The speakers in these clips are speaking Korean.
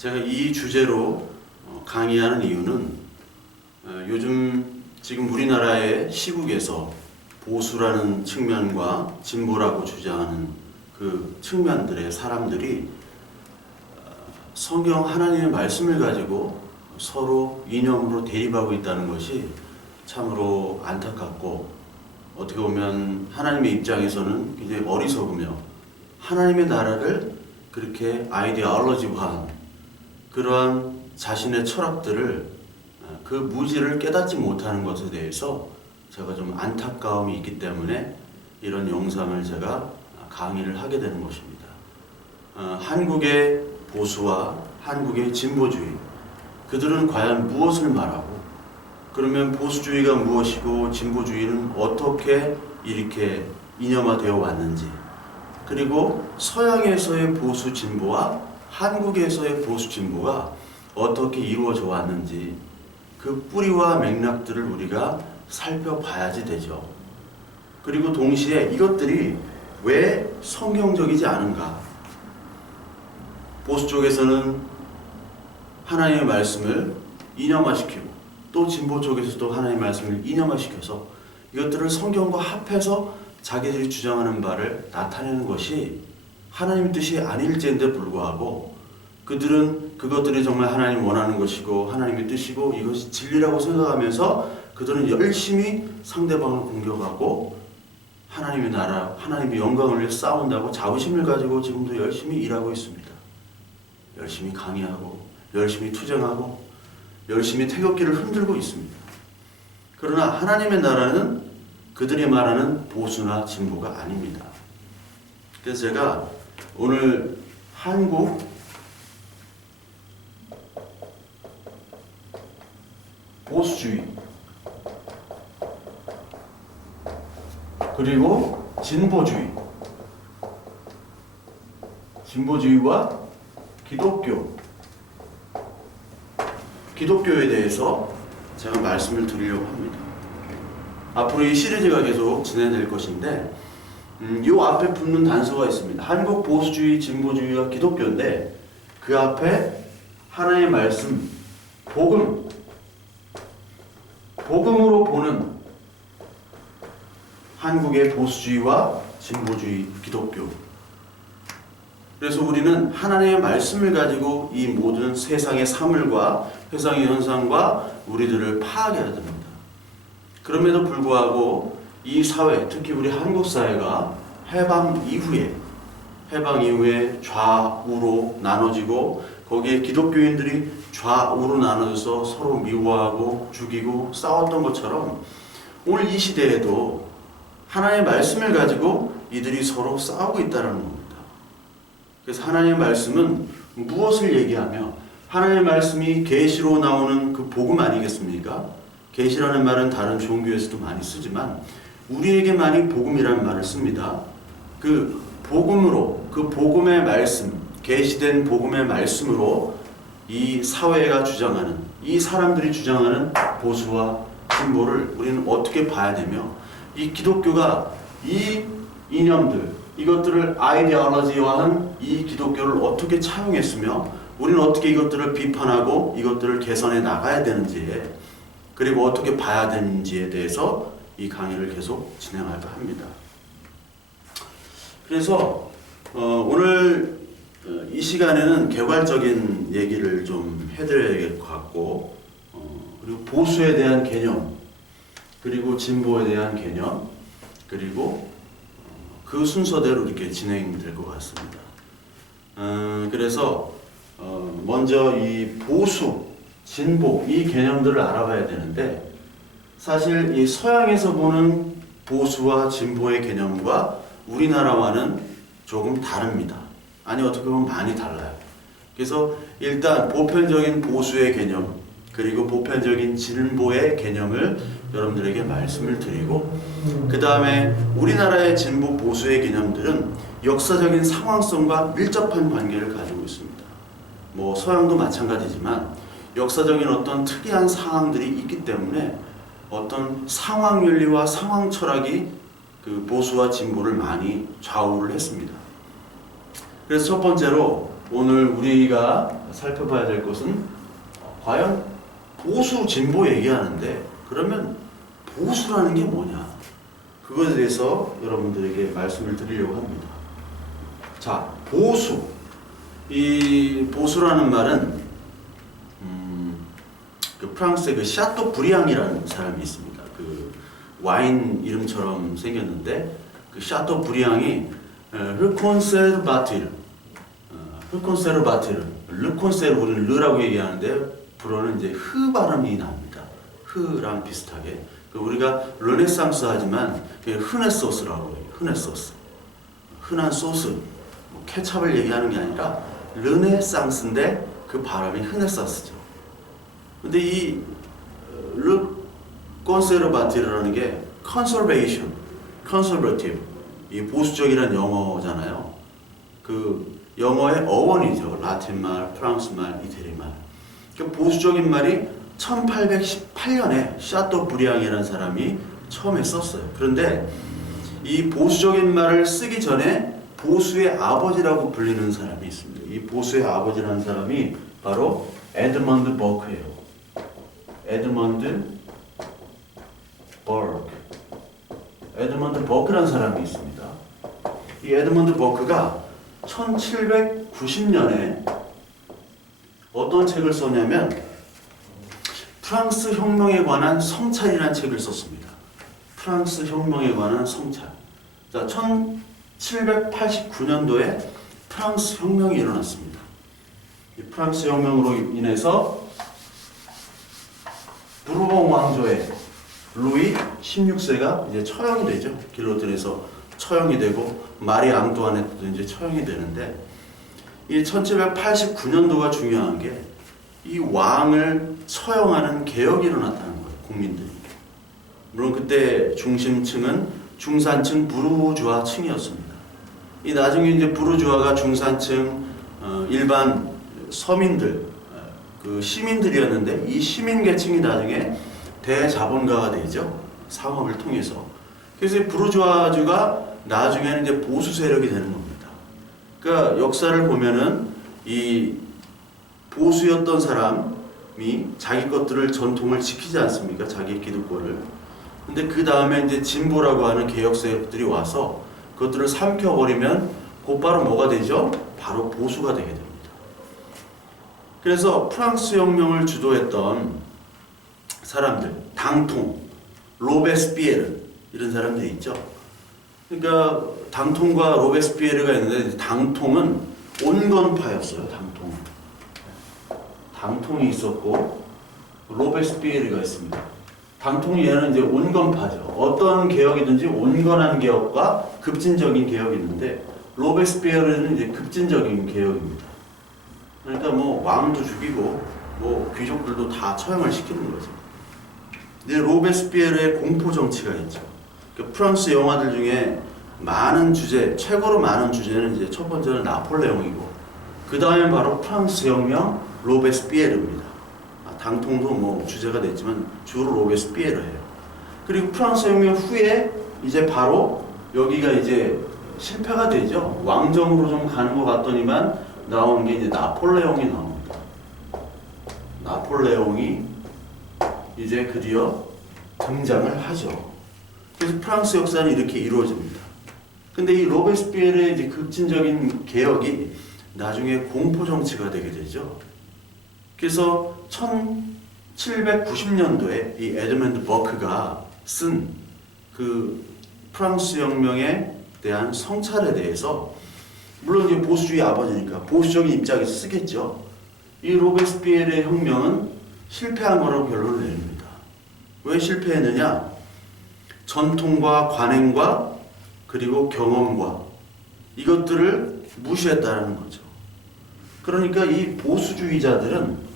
제가 이 주제로 강의하는 이유는 요즘 지금 우리나라의 시국에서 보수라는 측면과 진보라고 주장하는 그 측면들의 사람들이 성경 하나님의 말씀을 가지고 서로 이념으로 대립하고 있다는 것이 참으로 안타깝고, 어떻게 보면 하나님의 입장에서는 굉장히 어리석으며 하나님의 나라를 그렇게 아이디올로지화한 그러한 자신의 철학들을, 그 무지를 깨닫지 못하는 것에 대해서 제가 좀 안타까움이 있기 때문에 이런 영상을 제가 강의를 하게 되는 것입니다. 한국의 보수와 한국의 진보주의, 그들은 과연 무엇을 말하고, 그러면 보수주의가 무엇이고 진보주의는 어떻게 이렇게 이념화되어 왔는지, 그리고 서양에서의 보수 진보와 한국에서의 보수 진보가 어떻게 이루어져 왔는지, 그 뿌리와 맥락들을 우리가 살펴봐야지 되죠. 그리고 동시에 이것들이 왜 성경적이지 않은가? 보수 쪽에서는 하나님의 말씀을 이념화시키고, 또 진보 쪽에서도 하나님의 말씀을 이념화시켜서 이것들을 성경과 합해서 자기들이 주장하는 바를 나타내는 것이 하나님의 뜻이 아닐지인데 불구하고, 그들은 그것들이 정말 하나님 원하는 것이고 하나님의 뜻이고 이것이 진리라고 생각하면서 그들은 열심히 상대방을 공격하고 하나님의 나라, 하나님의 영광을 위해 싸운다고 자부심을 가지고 지금도 열심히 일하고 있습니다. 열심히 강의하고 열심히 투쟁하고 열심히 태극기를 흔들고 있습니다. 그러나 하나님의 나라는 그들이 말하는 보수나 진보가 아닙니다. 그래서 제가 오늘 한국 보수주의 그리고 진보주의와 기독교에 대해서 제가 말씀을 드리려고 합니다. 앞으로 이 시리즈가 계속 진행될 것인데, 이 앞에 붙는 단서가 있습니다. 한국 보수주의, 진보주의와 기독교인데 그 앞에 하나님의 말씀, 복음으로 보는 한국의 보수주의와 진보주의, 기독교. 그래서 우리는 하나님의 말씀을 가지고 이 모든 세상의 사물과 세상의 현상과 우리들을 파악해야 됩니다. 그럼에도 불구하고 이 사회, 특히 우리 한국 사회가 해방 이후에 좌우로 나눠지고, 거기에 기독교인들이 좌우로 나눠져서 서로 미워하고 죽이고 싸웠던 것처럼 오늘 이 시대에도 하나님의 말씀을 가지고 이들이 서로 싸우고 있다는 겁니다. 그래서 하나님의 말씀은 무엇을 얘기하며, 하나님의 말씀이 계시로 나오는 그 복음 아니겠습니까? 계시라는 말은 다른 종교에서도 많이 쓰지만 우리에게만이 복음이라는 말을 씁니다. 그 복음으로, 그 복음의 말씀, 계시된 복음의 말씀으로 이 사회가 주장하는, 이 사람들이 주장하는 보수와 진보를 우리는 어떻게 봐야 되며, 이 기독교가 이 이념들, 이것들을 아이디올로지화한 이 기독교를 어떻게 차용했으며 우리는 어떻게 이것들을 비판하고 이것들을 개선해 나가야 되는지에, 그리고 어떻게 봐야 되는지에 대해서 이 강의를 계속 진행할까 합니다. 그래서 오늘 이 시간에는 개괄적인 얘기를 좀 해드려야 될 것 같고, 그리고 보수에 대한 개념, 그리고 진보에 대한 개념, 그리고 그 순서대로 이렇게 진행될 것 같습니다. 그래서 먼저 이 보수, 진보, 이 개념들을 알아봐야 되는데, 사실 이 서양에서 보는 보수와 진보의 개념과 우리나라와는 조금 다릅니다. 아니, 어떻게 보면 많이 달라요. 그래서 일단 보편적인 보수의 개념, 그리고 보편적인 진보의 개념을 여러분들에게 말씀을 드리고, 그 다음에 우리나라의 진보 보수의 개념들은 역사적인 상황성과 밀접한 관계를 가지고 있습니다. 뭐 서양도 마찬가지지만 역사적인 어떤 특이한 상황들이 있기 때문에 어떤 상황 윤리와 상황 철학이 그 보수와 진보를 많이 좌우를 했습니다. 그래서 첫 번째로 오늘 우리가 살펴봐야 될 것은 과연 보수 진보 얘기하는데 그러면 보수라는 게 뭐냐? 그것에 대해서 여러분들에게 말씀을 드리려고 합니다. 자, 보수. 이 보수라는 말은 그 프랑스의 그 샤또 브리앙이라는 사람이 있습니다. 그 와인 이름처럼 생겼는데 그 샤또 브리앙이 르콘세르바티르, 르콘세르 우리는 르라고 얘기하는데 불어는 이제 흐 발음이 납니다. 흐랑 비슷하게. 우리가 르네상스 하지만 흐네소스라고 해요. 흐네소스. 흔한 소스. 뭐 케찹을 얘기하는 게 아니라 르네상스인데 그 발음이 흐네소스죠. 근데 이 르콘세르바티르라는 게 컨서베이션, 컨서버티브, 이 보수적이라는 영어잖아요. 그 영어의 어원이죠. 라틴 말, 프랑스 말, 이태리 말. 그러니까 보수적인 말이 1818년에 샤또 브리앙이라는 사람이 처음에 썼어요. 그런데 이 보수적인 말을 쓰기 전에 보수의 아버지라고 불리는 사람이 있습니다. 이 보수의 아버지라는 사람이 바로 에드먼드 버크예요. 에드먼드 버크라는 사람이 있습니다. 이 에드먼드 버크가 1790년에 어떤 책을 썼냐면 프랑스 혁명에 관한 성찰이라는 책을 썼습니다. 프랑스 혁명에 관한 성찰. 자, 1789년도에 프랑스 혁명이 일어났습니다. 이 프랑스 혁명으로 인해서 부르봉 왕조의 루이 16세가 이제 처형이 되죠. 길로틴에서 처형이 되고 마리 앙뚜아네트도 이제 처형이 되는데 이 1789년도가 중요한 게 이 왕을 처형하는 개혁이 일어났다는 거예요. 국민들이. 물론 그때 중심층은 중산층 부르주아층이었습니다. 이 나중에 이제 부르주아가 중산층 일반 서민들 그 시민들이었는데 이 시민 계층이 나중에 대자본가가 되죠. 상업을 통해서. 그래서 이 부르주아주가 나중에는 이제 보수 세력이 되는 겁니다. 그러니까 역사를 보면은 이 보수였던 사람이 자기 것들을 전통을 지키지 않습니까? 자기 기득권을. 근데 그 다음에 이제 진보라고 하는 개혁 세력들이 와서 그것들을 삼켜버리면 곧바로 뭐가 되죠? 바로 보수가 되게 됩니다. 그래서 프랑스 혁명을 주도했던 사람들, 당통, 로베스피에르 이런 사람들이 있죠. 그러니까 당통과 로베스피에르가 있는데 당통은 온건파였어요. 당통이 있었고 로베스피에르가 있습니다. 당통이 얘는 이제 온건파죠. 어떤 개혁이든지 온건한 개혁과 급진적인 개혁이 있는데 로베스피에르는 이제 급진적인 개혁입니다. 그러니까 뭐 왕도 죽이고 뭐 귀족들도 다 처형을 시키는 거죠. 근데 로베스피에르의 공포 정치가 있죠. 그러니까 프랑스 영화들 중에 많은 주제, 최고로 많은 주제는 이제 첫 번째는 나폴레옹이고 그 다음에 바로 프랑스 혁명 로베스피에르입니다. 당통도 뭐 주제가 됐지만 주로 로베스피에르예요. 그리고 프랑스 혁명 후에 이제 바로 여기가 이제 실패가 되죠. 왕정으로 좀 가는 것 같더니만 나오는 게 이제 나폴레옹이 나옵니다. 나폴레옹이 이제 드디어 등장을 하죠. 그래서 프랑스 역사는 이렇게 이루어집니다. 근데 이 로베스피에르의 이제 급진적인 개혁이 나중에 공포 정치가 되게 되죠. 그래서 1790년도에 이 에드먼드 버크가 쓴 그 프랑스 혁명에 대한 성찰에 대해서 물론 이제 보수주의 아버지니까 보수적인 입장에서 쓰겠죠. 이 로베스피에르의 혁명은 실패한 거라고 결론을 내립니다. 왜 실패했느냐? 전통과 관행과 그리고 경험과 이것들을 무시했다는 거죠. 그러니까 이 보수주의자들은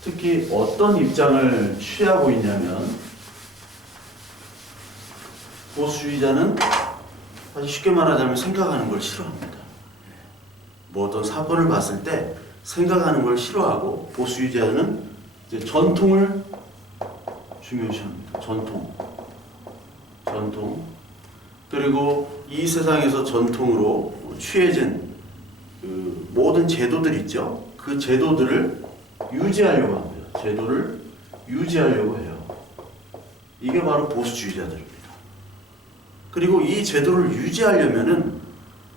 특히 어떤 입장을 취하고 있냐면 보수주의자는 사실 쉽게 말하자면 생각하는 걸 싫어합니다. 뭐 어떤 사건을 봤을 때 생각하는 걸 싫어하고 보수주의자는 이제 전통을 중요시합니다. 전통. 그리고 이 세상에서 전통으로 취해진 그 모든 제도들 있죠. 그 제도들을 유지하려고 합니다. 제도를 유지하려고 해요. 이게 바로 보수주의자들입니다. 그리고 이 제도를 유지하려면은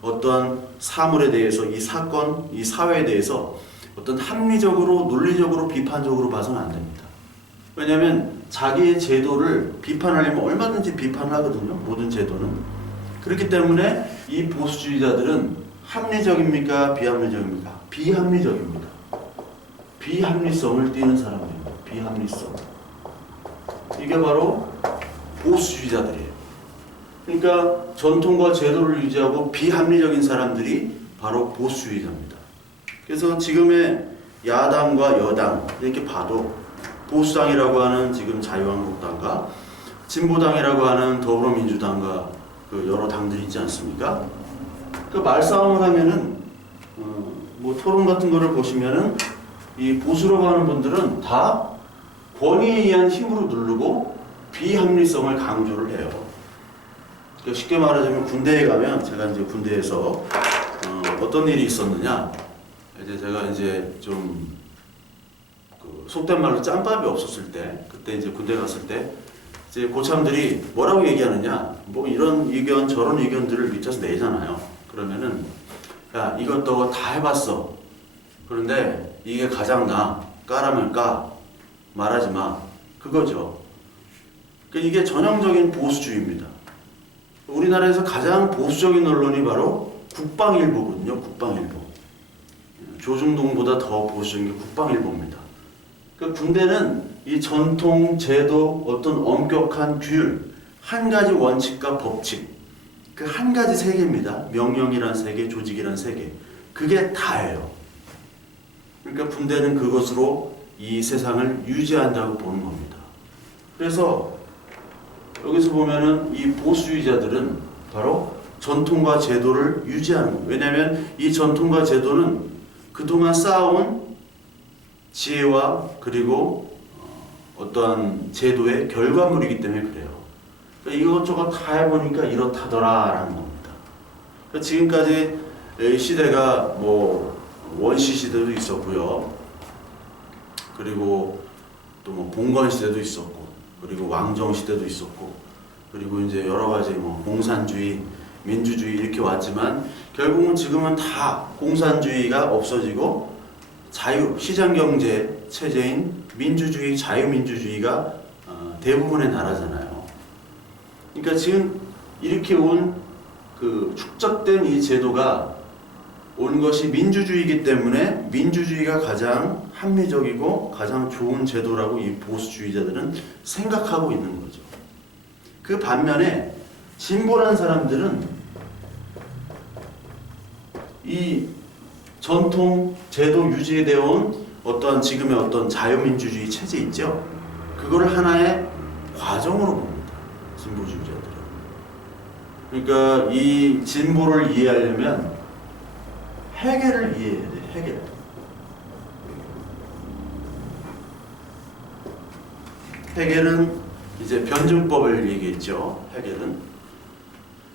어떠한 사물에 대해서, 이 사건, 이 사회에 대해서 어떤 합리적으로, 논리적으로, 비판적으로 봐서는 안 됩니다. 왜냐하면 자기의 제도를 비판하려면 얼마든지 비판을 하거든요. 모든 제도는. 그렇기 때문에 이 보수주의자들은 합리적입니까? 비합리적입니까? 비합리적입니다. 비합리성을 띠는 사람입니다. 비합리성. 이게 바로 보수주의자들이에요. 그러니까 전통과 제도를 유지하고 비합리적인 사람들이 바로 보수주의자입니다. 그래서 지금의 야당과 여당 이렇게 봐도 보수당이라고 하는 지금 자유한국당과 진보당이라고 하는 더불어민주당과 그 여러 당들이 있지 않습니까? 그 말싸움을 하면은 뭐 토론 같은 거를 보시면은 이 보수라고 하는 분들은 다 권위에 의한 힘으로 누르고 비합리성을 강조를 해요. 그러니까 쉽게 말하자면 군대에 가면 제가 이제 군대에서 어떤 일이 있었느냐, 이제 제가 이제 좀 그 속된 말로 짬밥이 없었을 때, 그때 이제 군대 갔을 때 이제 고참들이 뭐라고 얘기하느냐, 뭐 이런 의견 저런 의견들을 밑에서 내잖아요. 그러면은 야 이것저것 다 해봤어. 그런데 이게 가장 나아. 까라면 까. 말하지 마. 그거죠. 그러니까 이게 전형적인 보수주의입니다. 우리나라에서 가장 보수적인 언론이 바로 국방일보거든요. 국방일보. 조중동보다 더 보수적인 게 국방일보입니다. 그러니까 군대는 이 전통, 제도, 어떤 엄격한 규율, 한 가지 원칙과 법칙, 그 한 가지 세계입니다. 명령이란 세계, 조직이란 세계. 그게 다예요. 그러니까 군대는 그것으로 이 세상을 유지한다고 보는 겁니다. 그래서 여기서 보면은 이 보수주의자들은 바로 전통과 제도를 유지하는 거예요. 왜냐하면 이 전통과 제도는 그동안 쌓아온 지혜와 그리고 어떠한 제도의 결과물이기 때문에 그래요. 그러니까 이것저것 다 해보니까 이렇다더라라는 겁니다. 그러니까 지금까지 이 시대가 뭐 원시 시대도 있었고요. 그리고 또 뭐 봉건 시대도 있었고, 그리고 왕정 시대도 있었고, 그리고 이제 여러 가지 뭐 공산주의, 민주주의 이렇게 왔지만 결국은 지금은 다 공산주의가 없어지고 자유, 시장경제 체제인 민주주의, 자유민주주의가 대부분의 나라잖아요. 그러니까 지금 이렇게 온 그 축적된 이 제도가 온 것이 민주주의이기 때문에 민주주의가 가장 합리적이고 가장 좋은 제도라고 이 보수주의자들은 생각하고 있는 거죠. 그 반면에 진보라는 사람들은 이 전통 제도 유지에 되어 온 어떠한 지금의 어떤 자유민주주의 체제 있죠. 그걸 하나의 과정으로 봅니다. 진보주의자들은. 그러니까 이 진보를 이해하려면 해겔을 이해해야 돼. 해겔. 해겔은 이제 변증법을 얘기했죠. 해겔은.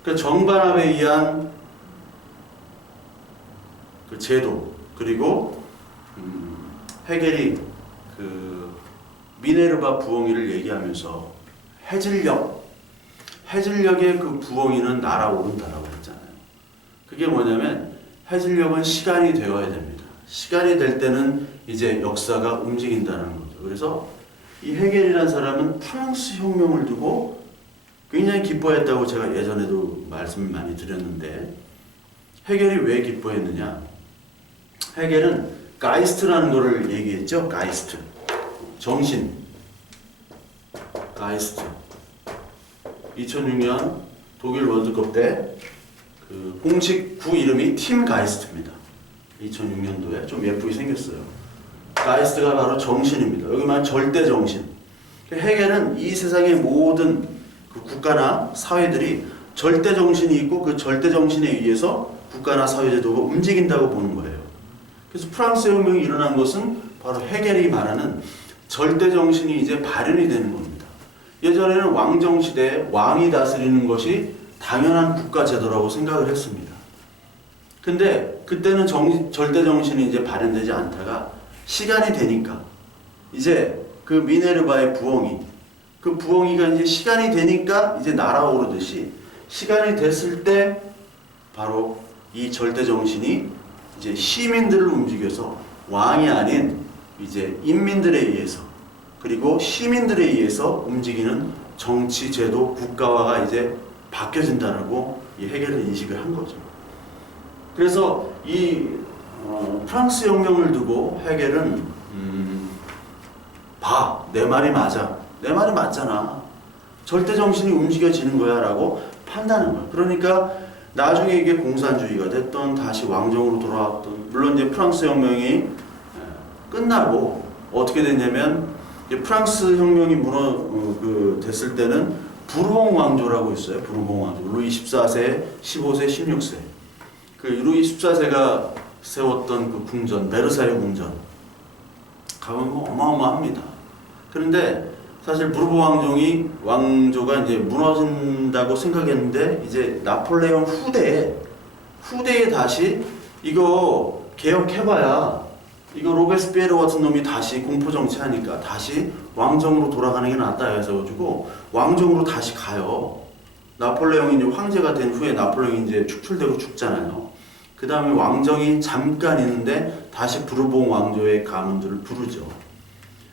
그 정반합에 의한 그 제도, 그리고 해겔이 그 미네르바 부엉이를 얘기하면서 해질녘의 그 부엉이는 날아오른다라고 했잖아요. 그게 뭐냐면 해질녘은 시간이 되어야 됩니다. 시간이 될 때는 이제 역사가 움직인다는 거죠. 그래서 이 해겔이라는 사람은 프랑스 혁명을 두고 굉장히 기뻐했다고 제가 예전에도 말씀을 많이 드렸는데, 해겔이 왜 기뻐했느냐? 해겔은 가이스트라는 거를 얘기했죠. 가이스트. 정신. 가이스트. 2006년 독일 월드컵 때 그 공식 구 이름이 팀 가이스트입니다. 2006년도에 좀 예쁘게 생겼어요. 가이스트가 바로 정신입니다. 여기만 절대 정신. 해겔은 이 세상의 모든 그 국가나 사회들이 절대 정신이 있고 그 절대 정신에 의해서 국가나 사회제도가 움직인다고 보는 거예요. 그래서 프랑스 혁명이 일어난 것은 바로 해겔이 말하는 절대 정신이 이제 발현이 되는 겁니다. 예전에는 왕정 시대에 왕이 다스리는 것이 당연한 국가 제도라고 생각을 했습니다. 근데 그때는 절대 정신이 이제 발현되지 않다가 시간이 되니까 이제 그 미네르바의 부엉이, 그 부엉이가 이제 시간이 되니까 이제 날아오르듯이 시간이 됐을 때 바로 이 절대 정신이 이제 시민들을 움직여서 왕이 아닌 이제 인민들에 의해서 그리고 시민들에 의해서 움직이는 정치 제도 국가화가 이제 바뀌어진다라고 이 헤겔은 인식을 한 거죠. 그래서 이 프랑스 혁명을 두고 헤겔은 내 말이 맞아. 내 말이 맞잖아. 절대 정신이 움직여지는 거야 라고 판단한 거야. 그러니까 나중에 이게 공산주의가 됐던 다시 왕정으로 돌아왔던, 물론 이제 프랑스 혁명이 끝나고 어떻게 됐냐면 프랑스 혁명이 됐을 때는 부르봉 왕조라고 있어요. 부르봉 왕조. 루이 14세, 15세, 16세. 그 루이 14세가 세웠던 그 궁전, 베르사유 궁전 가면 뭐 어마어마합니다. 그런데 사실 부르봉 왕조가 이제 무너진다고 생각했는데 이제 나폴레옹 후대에 다시 이거 개혁해봐야 이거 로베스피에르 같은 놈이 다시 공포 정치하니까 다시 왕정으로 돌아가는 게 낫다 해서 가지고 왕정으로 다시 가요. 나폴레옹이 이제 황제가 된 후에 나폴레옹이 이제 축출되고 죽잖아요. 그 다음에 왕정이 잠깐 있는데 다시 부르봉 왕조의 가문들을 부르죠.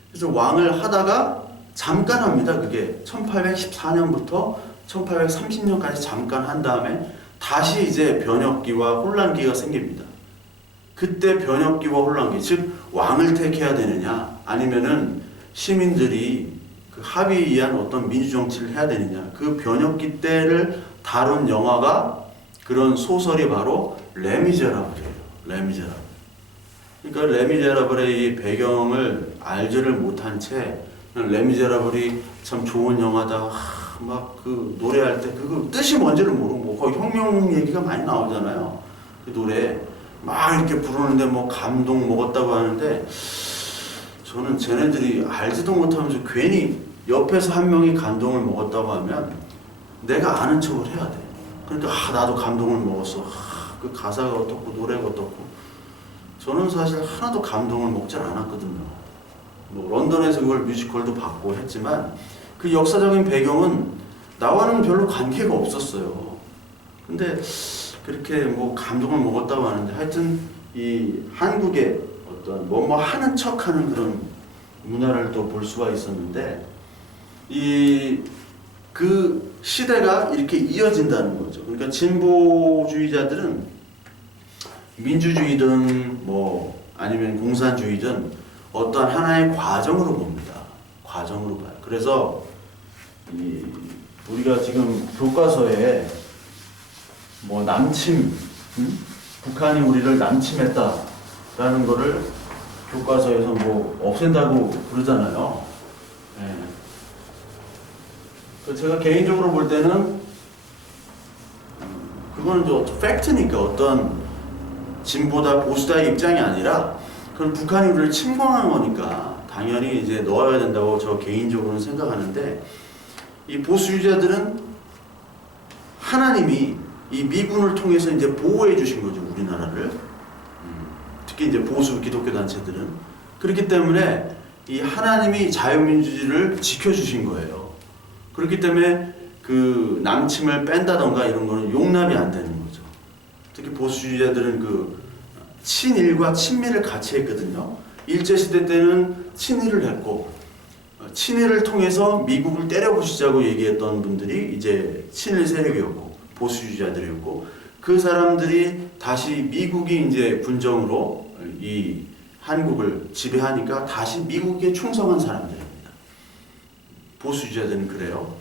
그래서 왕을 하다가 잠깐 합니다. 그게 1814년부터 1830년까지 잠깐 한 다음에 다시 이제 변혁기와 혼란기가 생깁니다. 그때 변혁기와 혼란기, 즉 왕을 택해야 되느냐 아니면은 시민들이 그 합의에 의한 어떤 민주정치를 해야 되느냐, 그 변혁기 때를 다룬 영화가, 그런 소설이 바로 레미제라블이에요. 레미제라블. 그러니까 레미제라블의 이 배경을 알지를 못한 채 레미제라블이 참 좋은 영화다, 막 그 노래할 때 그거 뜻이 뭔지를 모르고 거의 혁명 얘기가 많이 나오잖아요. 그 노래 막 이렇게 부르는데 뭐 감동 먹었다고 하는데, 저는 쟤네들이 알지도 못하면서 괜히 옆에서 한 명이 감동을 먹었다고 하면 내가 아는 척을 해야 돼. 그러니까 나도 감동을 먹었어. 그 가사가 어떻고 노래가 어떻고. 저는 사실 하나도 감동을 먹질 않았거든요. 뭐 런던에서 그걸 뮤지컬도 받고 했지만 그 역사적인 배경은 나와는 별로 관계가 없었어요. 근데 그렇게 뭐 감동을 먹었다고 하는데, 하여튼 이 한국의 어떤 뭐뭐 하는 척하는 그런 문화를 또 볼 수가 있었는데, 그 시대가 이렇게 이어진다는 거죠. 그러니까 진보주의자들은 민주주의든 뭐 아니면 공산주의든 어떤 하나의 과정으로 봅니다. 과정으로 봐요. 그래서 우리가 지금 교과서에 뭐 남침, 북한이 우리를 남침했다라는 거를 교과서에서 뭐 없앤다고 그러잖아요. 네. 제가 개인적으로 볼 때는 그거는 좀 팩트니까 어떤 진보다 보수다의 입장이 아니라 그건 북한이 우리를 침공한 거니까 당연히 이제 넣어야 된다고 저 개인적으로는 생각하는데, 이 보수주의자들은 하나님이 이 미군을 통해서 이제 보호해 주신 거죠, 우리나라를. 특히 이제 보수 기독교 단체들은. 그렇기 때문에 이 하나님이 자유민주주의를 지켜주신 거예요. 그렇기 때문에 그 남침을 뺀다던가 이런 거는 용납이 안 되는 거죠. 특히 보수주의자들은 그 친일과 친미를 같이 했거든요. 일제시대 때는 친일을 했고, 친일을 통해서 미국을 때려부수자고 얘기했던 분들이 이제 친일 세력이었고 보수주의자들이었고, 그 사람들이 다시 미국이 이제 군정으로 이 한국을 지배하니까 다시 미국에 충성한 사람들입니다. 보수주의자들은 그래요.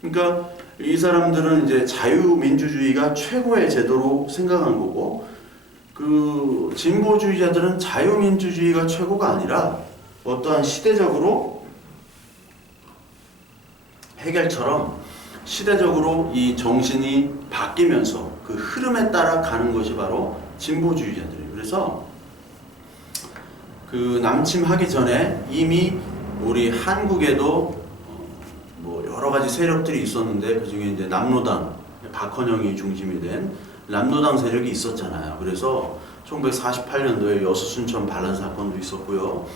그러니까 이 사람들은 이제 자유민주주의가 최고의 제도로 생각한 거고, 그 진보주의자들은 자유민주주의가 최고가 아니라 어떠한 시대적으로 헤겔처럼 시대적으로 이 정신이 바뀌면서 그 흐름에 따라 가는 것이 바로 진보주의자들이에요. 그래서 그 남침하기 전에 이미 우리 한국에도 뭐 여러 가지 세력들이 있었는데, 그 중에 이제 남로당, 박헌영이 중심이 된 남로당 세력이 있었잖아요. 그래서 1948년도에 여수 순천 반란 사건도 있었고요.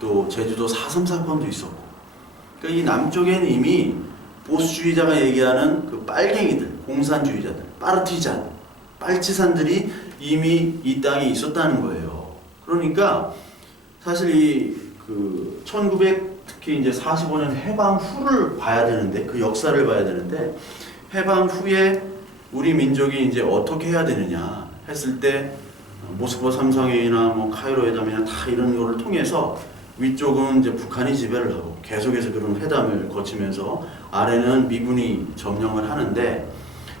또 제주도 4.3 사건도 있었고. 그러니까 이 남쪽에는 이미 보수주의자가 얘기하는 그 빨갱이들, 공산주의자들, 파르티잔, 빨치산들이 이미 이 땅에 있었다는 거예요. 그러니까 사실 이 1900 특히 이제 45년 해방 후를 봐야 되는데, 그 역사를 봐야 되는데, 해방 후에 우리 민족이 이제 어떻게 해야 되느냐 했을 때 모스크바 삼성회의나 뭐 카이로 회담이나 다 이런 거를 통해서 위쪽은 이제 북한이 지배를 하고 계속해서 그런 회담을 거치면서 아래는 미군이 점령을 하는데,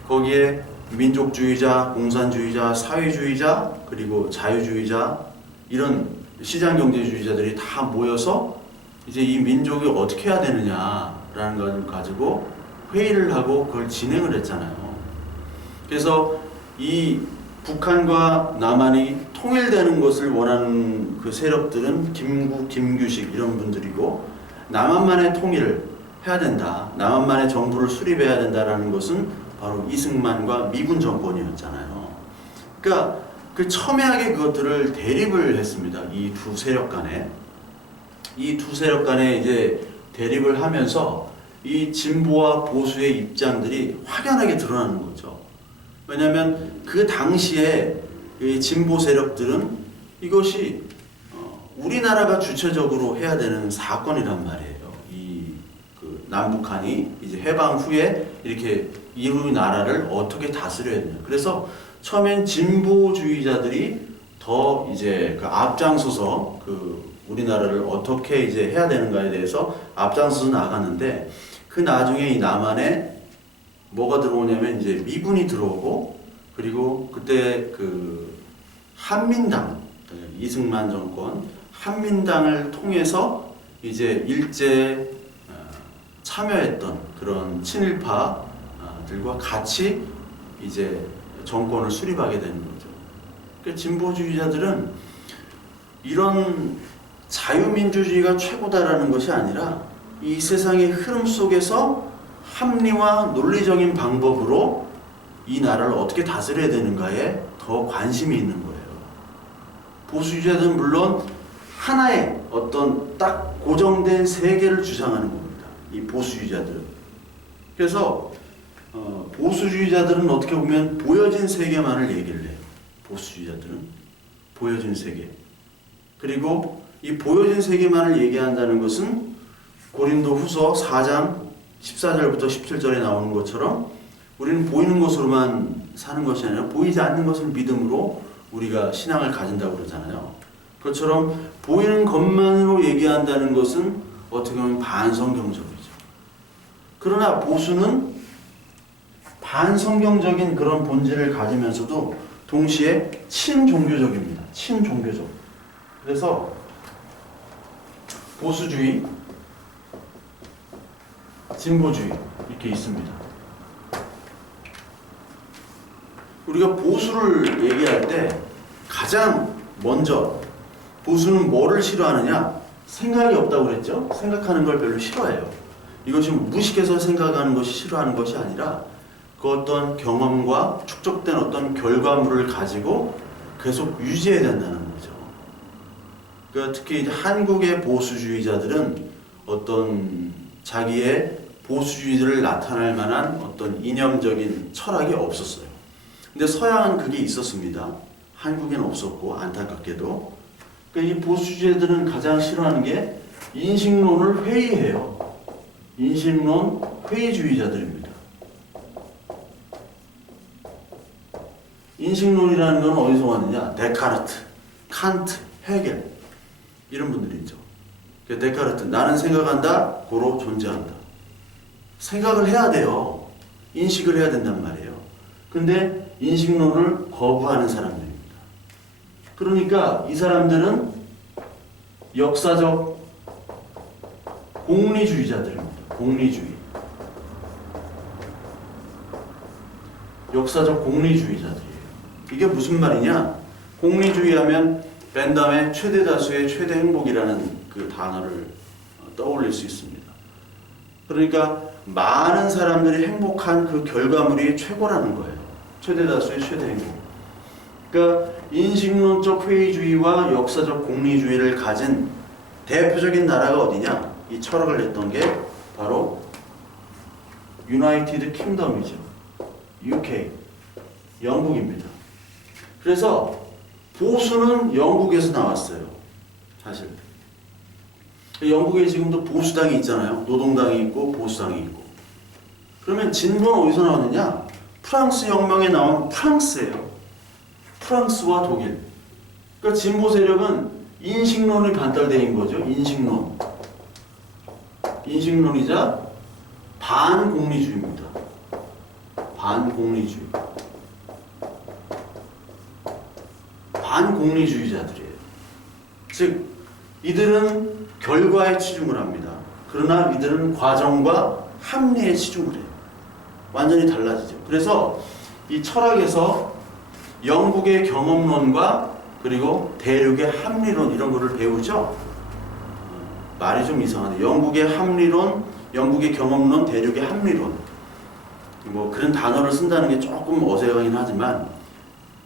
거기에 민족주의자, 공산주의자, 사회주의자, 그리고 자유주의자, 이런 시장경제주의자들이 다 모여서 이제 이 민족이 어떻게 해야 되느냐라는 걸 가지고 회의를 하고 그걸 진행을 했잖아요. 그래서 이 북한과 남한이 통일되는 것을 원하는 그 세력들은 김구, 김규식 이런 분들이고, 남한만의 통일을 해야 된다, 남한만의 정부를 수립해야 된다라는 것은 바로 이승만과 미군 정권이었잖아요. 그러니까 그 첨예하게 그것들을 대립을 했습니다. 이 두 세력 간에. 이 두 세력 간에 이제 대립을 하면서 이 진보와 보수의 입장들이 확연하게 드러나는 거죠. 왜냐하면 그 당시에 이 진보 세력들은 이것이 우리나라가 주체적으로 해야 되는 사건이란 말이에요. 그 남북한이 이제 해방 후에 이렇게 이 나라를 어떻게 다스려야 되냐. 그래서 처음엔 진보주의자들이 더 이제 그 앞장서서 그 우리나라를 어떻게 이제 해야 되는가에 대해서 앞장서서 나갔는데, 그 나중에 이 남한에 뭐가 들어오냐면 이제 미군이 들어오고, 그리고 그때 그 한민당, 이승만 정권 한민당을 통해서 이제 일제 참여했던 그런 친일파들과 같이 이제 정권을 수립하게 되는 거죠. 그러니까 진보주의자들은 이런 자유민주주의가 최고다라는 것이 아니라 이 세상의 흐름 속에서 합리와 논리적인 방법으로 이 나라를 어떻게 다스려야 되는가에 더 관심이 있는 거예요. 보수주의자들은 물론 하나의 어떤 딱 고정된 세계를 주장하는 겁니다. 이 보수주의자들은. 그래서 보수주의자들은 어떻게 보면 보여진 세계만을 얘기를 해요. 보수주의자들은 보여진 세계. 그리고 이 보여진 세계만을 얘기한다는 것은 고린도 후서 4장 14절부터 17절에 나오는 것처럼 우리는 보이는 것으로만 사는 것이 아니라 보이지 않는 것을 믿음으로 우리가 신앙을 가진다고 그러잖아요. 그것처럼 보이는 것만으로 얘기한다는 것은 어떻게 보면 반성경적이죠. 그러나 보수는 반성경적인 그런 본질을 가지면서도 동시에 친종교적입니다. 친종교적. 그래서 보수주의, 진보주의 이렇게 있습니다. 우리가 보수를 얘기할 때 가장 먼저 보수는 뭐를 싫어하느냐? 생각이 없다고 그랬죠? 생각하는 걸 별로 싫어해요. 이것이 무식해서 생각하는 것이 싫어하는 것이 아니라 그 어떤 경험과 축적된 어떤 결과물을 가지고 계속 유지해야 된다는 거죠. 그러니까 특히 이제 한국의 보수주의자들은 어떤 자기의 보수주의를 나타낼 만한 어떤 이념적인 철학이 없었어요. 근데 서양은 그게 있었습니다. 한국에는 없었고, 안타깝게도. 그러니까 이 보수주의자들은 가장 싫어하는 게 인식론을 회의해요. 인식론 회의주의자들입니다. 인식론이라는 건 어디서 왔느냐? 데카르트, 칸트, 헤겔 이런 분들이 있죠. 데카르트, 나는 생각한다, 고로 존재한다. 생각을 해야 돼요. 인식을 해야 된단 말이에요. 근데 인식론을 거부하는 사람들입니다. 그러니까 이 사람들은 역사적 공리주의자들입니다. 공리주의. 역사적 공리주의자들이에요. 이게 무슨 말이냐? 공리주의 하면 벤담의 최대 다수의 최대 행복이라는 그 단어를 떠올릴 수 있습니다. 그러니까 많은 사람들이 행복한 그 결과물이 최고라는 거예요. 최대 다수의 최대 행복. 그러니까 인식론적 회의주의와 역사적 공리주의를 가진 대표적인 나라가 어디냐? 이 철학을 냈던 게 바로 유나이티드 킹덤이죠. UK, 영국입니다. 그래서 보수는 영국에서 나왔어요. 사실 영국에 지금도 보수당이 있잖아요. 노동당이 있고 보수당이 있고. 그러면 진보는 어디서 나왔느냐? 프랑스 혁명에 나온 프랑스예요. 프랑스와 독일. 그러니까 진보 세력은 인식론이 반달된 거죠. 인식론. 인식론이자 반공리주의입니다. 반공리주의. 반공리주의자들이에요. 즉 이들은 결과에 치중을 합니다. 그러나 이들은 과정과 합리에 치중을 해요. 완전히 달라지죠. 그래서 이 철학에서 영국의 경험론과 그리고 대륙의 합리론 이런 거를 배우죠. 말이 좀 이상하네. 영국의 합리론, 영국의 경험론, 대륙의 합리론. 뭐 그런 단어를 쓴다는 게 조금 어색하긴 하지만,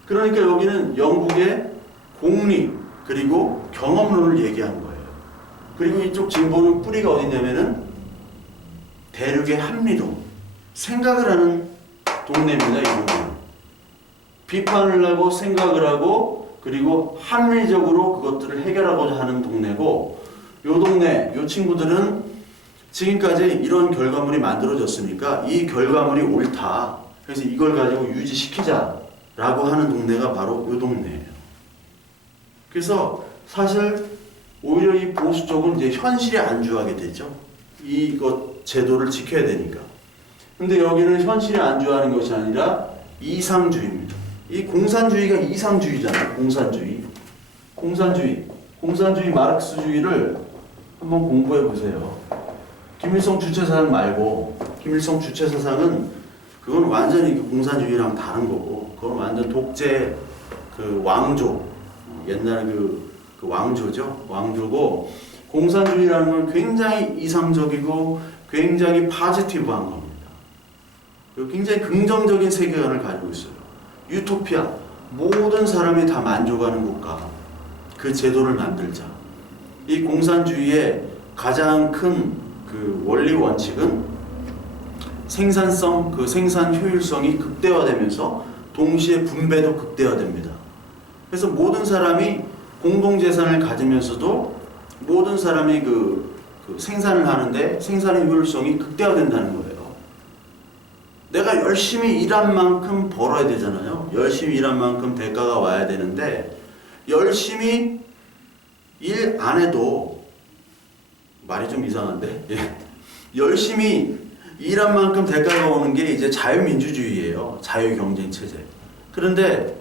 그러니까 여기는 영국의 공리 그리고 경험론을 얘기한 거예요. 그리고 이쪽 진보는 뿌리가 어디냐면은 대륙의 합리론, 생각을 하는 동네입니다. 이 동네는 비판을 하고 생각을 하고 그리고 합리적으로 그것들을 해결하고자 하는 동네고, 요 동네 요 친구들은 지금까지 이런 결과물이 만들어졌으니까 이 결과물이 옳다, 그래서 이걸 가지고 유지시키자라고 하는 동네가 바로 요 동네예요. 그래서 사실 오히려 이 보수 쪽은 이제 현실에 안주하게 되죠. 이것 제도를 지켜야 되니까. 근데 여기는 현실에 안주하는 것이 아니라 이상주의입니다. 이 공산주의가 이상주의잖아요. 공산주의 마르크스주의를 한번 공부해 보세요. 김일성 주체사상 말고, 김일성 주체사상은 그건 완전히 공산주의랑 다른 거고, 그건 완전 독재 그 왕조, 옛날 그 왕조죠. 왕조고, 공산주의라는 건 굉장히 이상적이고 굉장히 파지티브한 겁니다. 굉장히 긍정적인 세계관을 가지고 있어요. 유토피아, 모든 사람이 다 만족하는 국가, 그 제도를 만들자. 이 공산주의의 가장 큰 그 원리 원칙은 생산성, 그 생산 효율성이 극대화되면서 동시에 분배도 극대화됩니다. 그래서 모든 사람이 공동재산을 가지면서도 모든 사람이 그 생산을 하는데 생산의 효율성이 극대화된다는 거예요. 내가 열심히 일한 만큼 벌어야 되잖아요. 열심히 일한 만큼 대가가 와야 되는데, 열심히 일 안 해도, 말이 좀 이상한데, 예. 열심히 일한 만큼 대가가 오는 게 이제 자유민주주의예요. 자유경쟁체제. 그런데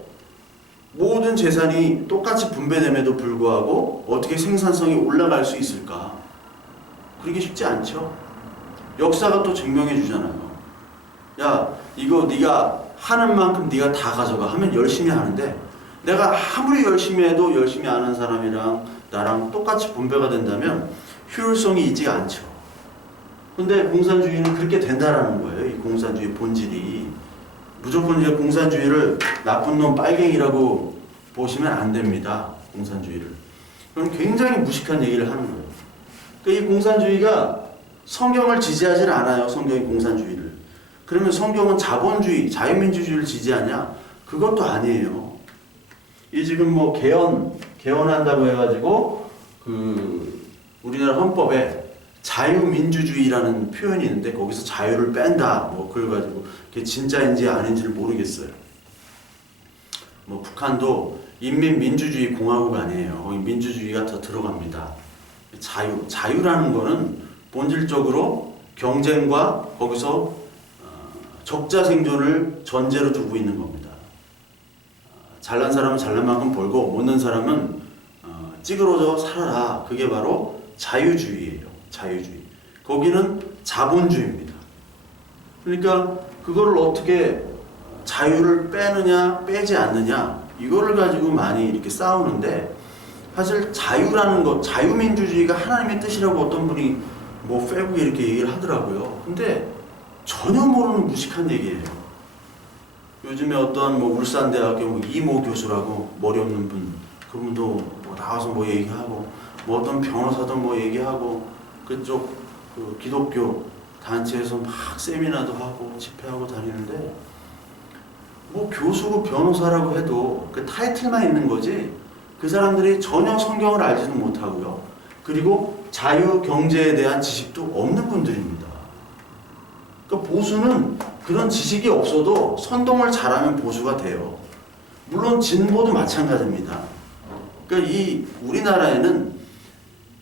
모든 재산이 똑같이 분배됨에도 불구하고 어떻게 생산성이 올라갈 수 있을까? 그러기 쉽지 않죠. 역사가 또 증명해 주잖아요. 야, 이거 네가 하는 만큼 네가 다 가져가 하면 열심히 하는데, 내가 아무리 열심히 해도 열심히 안 하는 사람이랑 나랑 똑같이 분배가 된다면 효율성이 있지가 않죠. 근데 공산주의는 그렇게 된다라는 거예요. 이 공산주의 본질이. 무조건 이제 공산주의를 나쁜 놈 빨갱이라고 보시면 안 됩니다. 공산주의를. 그건 굉장히 무식한 얘기를 하는 거예요. 그러니까 이 공산주의가 성경을 지지하지 않아요. 성경이 공산주의를. 그러면 성경은 자본주의, 자유민주주의를 지지하냐? 그것도 아니에요. 이 지금 뭐 개헌한다고 해가지고 우리나라 헌법에 자유민주주의라는 표현이 있는데 거기서 자유를 뺀다, 뭐 그걸 가지고 그게 진짜인지 아닌지를 모르겠어요. 뭐 북한도 인민민주주의 공화국 아니에요. 거기 민주주의가 더 들어갑니다. 자유라는 거는 본질적으로 경쟁과 거기서 적자 생존을 전제로 두고 있는 겁니다. 잘난 사람은 잘난 만큼 벌고 못난 사람은 찌그러져 살아라. 그게 바로 자유주의예요. 자유주의. 거기는 자본주의입니다. 그러니까 그거를 어떻게 자유를 빼느냐 빼지 않느냐 이거를 가지고 많이 이렇게 싸우는데, 사실 자유라는 것, 자유민주주의가 하나님의 뜻이라고 어떤 분이 뭐 페북에 이렇게 얘기를 하더라고요. 근데 전혀 모르는 무식한 얘기예요. 요즘에 어떤 뭐 울산대학교 뭐 이모 교수라고 머리 없는 분, 그분도 뭐 나와서 뭐 얘기하고, 뭐 어떤 변호사도 뭐 얘기하고, 그쪽 그 기독교 단체에서 막 세미나도 하고 집회하고 다니는데, 뭐 교수고 변호사라고 해도 그 타이틀만 있는 거지 그 사람들이 전혀 성경을 알지도 못하고요. 그리고 자유 경제에 대한 지식도 없는 분들입니다. 그러니까 보수는 그런 지식이 없어도 선동을 잘하면 보수가 돼요. 물론 진보도 마찬가지입니다. 그러니까 이 우리나라에는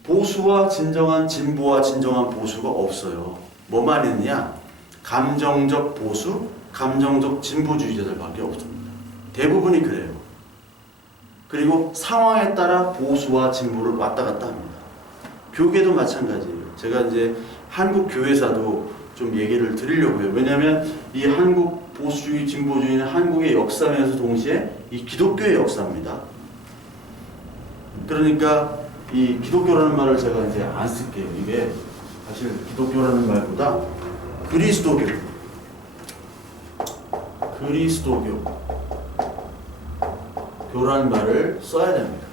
보수와 진정한 진보와 진정한 보수가 없어요. 뭐만 있느냐? 감정적 보수, 감정적 진보주의자들밖에 없습니다. 대부분이 그래요. 그리고 상황에 따라 보수와 진보를 왔다 갔다 합니다. 교계도 마찬가지예요. 제가 이제 한국 교회사도 좀 얘기를 드리려고 해요. 왜냐하면 이 한국 보수주의, 진보주의는 한국의 역사면서 동시에 이 기독교의 역사입니다. 그러니까 이 기독교라는 말을 제가 이제 안 쓸게요. 이게 사실 기독교라는 말보다 그리스도교, 교라는 말을 써야 됩니다.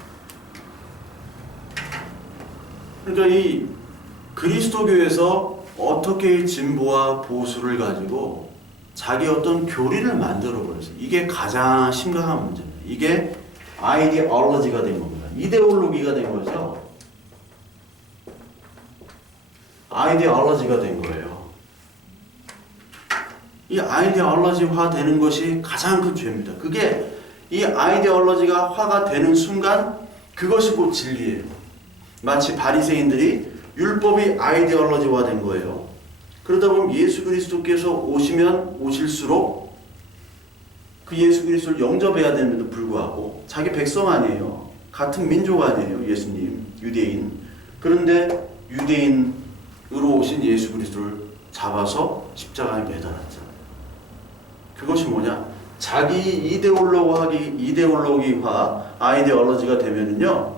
그러니까 이 그리스도교에서 어떻게 진보와 보수를 가지고 자기 어떤 교리를 만들어 버렸어요. 이게 가장 심각한 문제입니다. 이게 아이디올로지가 된 겁니다. 이데올로기가 된 거죠. 아이디올로지가 된 거예요. 이 아이디올로지화 되는 것이 가장 큰 죄입니다. 그게 이 아이디올로지가 화가 되는 순간 그것이 곧 진리예요. 마치 바리새인들이 율법이 아이디올로지화 된 거예요. 그러다 보면 예수 그리스도께서 오시면 오실수록 그 예수 그리스도를 영접해야 되는데도 불구하고 자기 백성 아니에요. 같은 민족 아니에요. 예수님, 유대인. 그런데 유대인으로 오신 예수 그리스도를 잡아서 십자가에 매달았잖아요. 그것이 뭐냐? 자기 이데올로기화, 아이디올로지가 되면은요,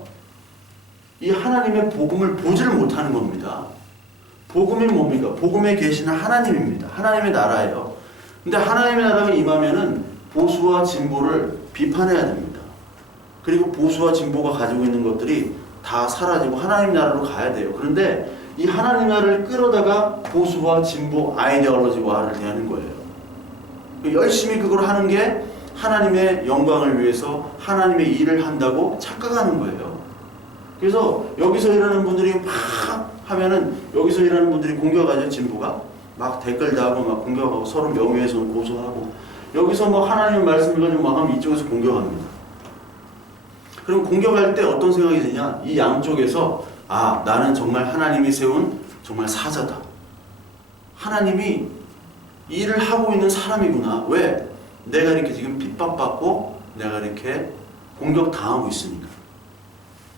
이 하나님의 복음을 보지를 못하는 겁니다. 복음이 뭡니까? 복음에 계시는 하나님입니다. 하나님의 나라예요. 근데 하나님의 나라가 임하면은 보수와 진보를 비판해야 됩니다. 그리고 보수와 진보가 가지고 있는 것들이 다 사라지고 하나님 나라로 가야 돼요. 그런데 이 하나님 나라를 끌어다가 보수와 진보, 아이디올로지화를 대하는 거예요. 열심히 그걸 하는 게 하나님의 영광을 위해서 하나님의 일을 한다고 착각하는 거예요. 그래서 여기서 일하는 분들이 막 하면은 여기서 일하는 분들이 공격하죠. 진보가 막 댓글 다고 막 공격하고 서로 명예훼손 고소하고 여기서 뭐 하나님의 말씀을 가지고 막 하면 이쪽에서 공격합니다. 그럼 공격할 때 어떤 생각이 드냐? 이 양쪽에서 아, 나는 정말 하나님이 세운 정말 사자다. 하나님이 일을 하고 있는 사람이구나. 왜? 내가 이렇게 지금 핍박받고 내가 이렇게 공격당하고 있으니까.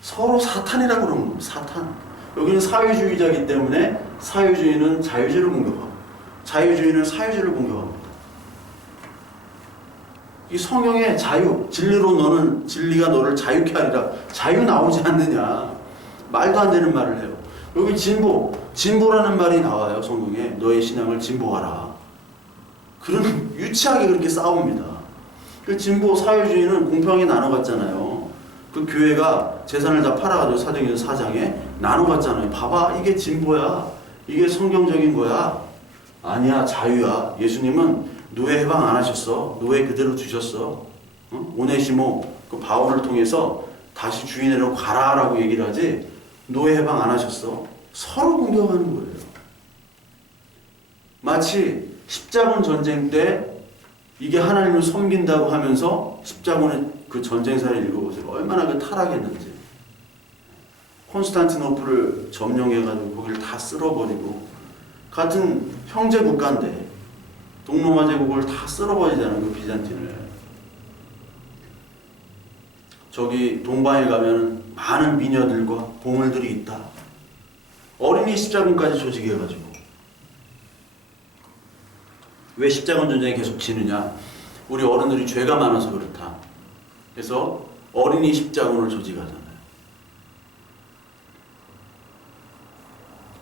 서로 사탄이라고 그러는 겁니다. 사탄. 여기는 사회주의자이기 때문에 사회주의는 자유주의를 공격하고 자유주의는 사회주의를 공격합니다. 이 성경의 자유, 진리로 너는 진리가 너를 자유케 하리라. 자유 나오지 않느냐. 말도 안 되는 말을 해요. 여기 진보라는 말이 나와요. 성경에. 너의 신앙을 진보하라. 그런 유치하게 그렇게 싸웁니다. 그 진보 사회주의는 공평하게 나눠갔잖아요. 그 교회가 재산을 다 팔아가지고 사도행전 4장에 나눠갔잖아요. 봐봐, 이게 진보야. 이게 성경적인 거야. 아니야, 자유야. 예수님은 노예 해방 안 하셨어. 노예 그대로 주셨어. 오네시모 그 바울을 통해서 다시 주인으로 가라라고 얘기를 하지 노예 해방 안 하셨어. 서로 공격하는 거예요. 마치 십자군 전쟁 때 이게 하나님을 섬긴다고 하면서 십자군의 그 전쟁사를 읽어보세요. 얼마나 그 타락했는지. 콘스탄티노플을 점령해가지고 거기를 다 쓸어버리고 같은 형제 국가인데 동로마 제국을 다 쓸어버리잖아요. 그 비잔틴을. 저기 동방에 가면 많은 미녀들과 보물들이 있다. 어린이 십자군까지 조직해가지고. 왜 십자군 전쟁이 계속 지느냐? 우리 어른들이 죄가 많아서 그렇다. 그래서 어린이 십자군을 조직하잖아요.